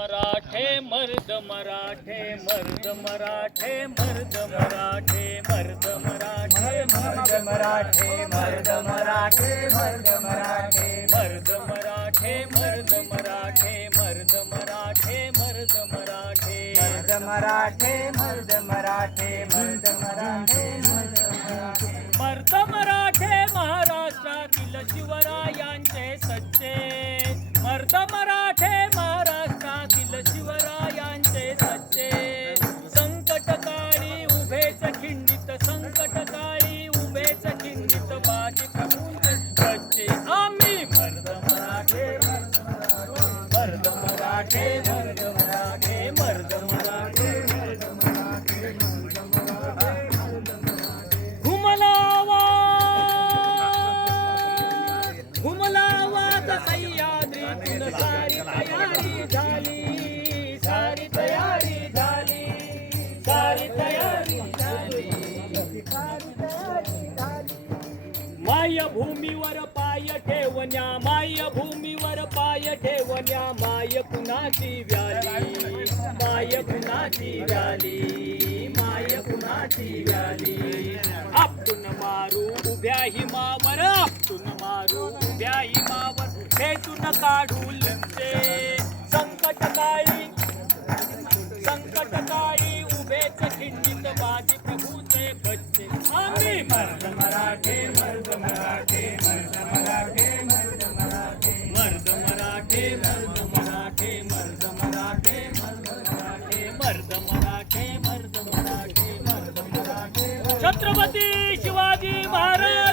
मराठे मर्द मराठे मर्द मराठे मर्द मराठे मर्द मराठे मर्द मराठे मर्द मराठे मर्द मराठे मर्द मराठे मर्द मराठे मर्द मराठे मर्द मराठे मर्द मराठे मर्द मराठे मर्द मराठे मर्द मराठे महाराष्ट्रातील शिवरायांचे सच्चे मर्द मराठे महाराष्ट्रातील शिवरायांचे सच्चे संकटकाळी उभेच खिंडित संकटकाळी उभेच खिंडित बाजी प्रभूंचे सच्चे आम्ही मर्द मराठे मर्द मराठे मर्द मराठे मर्द मराठे घुमलावा सह्याद्रीतून सारी तयारी झाली सारी तयारी झाली सारी तयारी झाली मायभूमीवर पाय ठेवण्या मायभूमीवर पाय ठेवण्या माय कुणाची व्याली माय कुणाची व्याली माय कुणाची व्याली आपटून मारू उभ्या हिमावर आपटून मारू उभ्या हिमावर खेचून काढू लंचे संकटकाळी उभेच खिंडित बाजी प्रभूचे बच्चे आम्ही मर्द मराठे मर्द मराठे मर्द मराठे मर्द मराठे मर्द मराठे मर्द मराठे मर्द मराठे मर्द मराठे मर्द मराठे मर्द मराठे मर्द मराठे छत्रपती शिवाजी महाराज